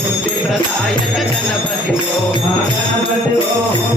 बुद्धिप्रदायक गणपति ओम गणपति ओम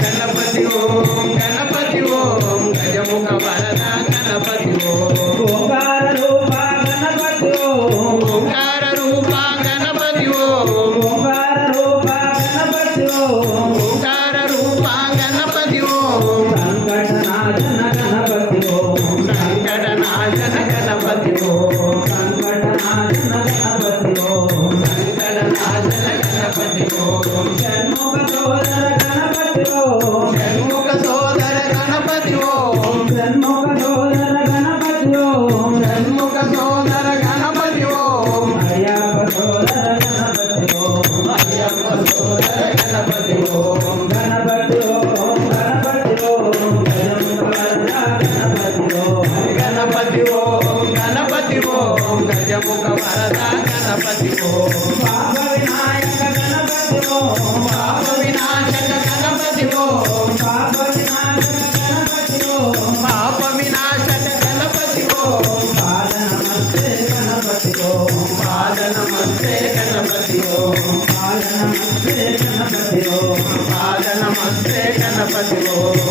गणपति ओम गणपति ओम गजमुख वरदा गणपति ओम ओंकार रूपा गणपति ओम ओंकार रूपा गणपति ओम ओंकार रूपा गणपति ओम ओंकार रूपा गणपति ओम संकटनाशन गणपति ओम संकटनाशन गणपति ओम संकटनाशन गणपति ओम संकटनाशन गणपति ओम षण्मुख सोदर गणपति ओम षण्मुख सोदर गणपति ओम षण्मुख सोदर गणपति ओम षण्मुख सोदर गणपति ओम अय्यप्प सोदर गणपति ओम अय्यप्प सोदर गणपति ओम गणपति ओम गणपति ओम गजमुख वरदा गणपति ओम गणपति ओम गणपति ओम गजमुख वरदा गणपति ओम पाप विनायक गणपति ओम पाप विनाशक गणपति ओम पाप विनाशक गणपति ओम पाप विनाशक गणपति ओम पाद नमस्ते गणपति ओम पाद नमस्ते गणपति ओम पाद नमस्ते गणपति ओम पाद नमस्ते गणपति ओम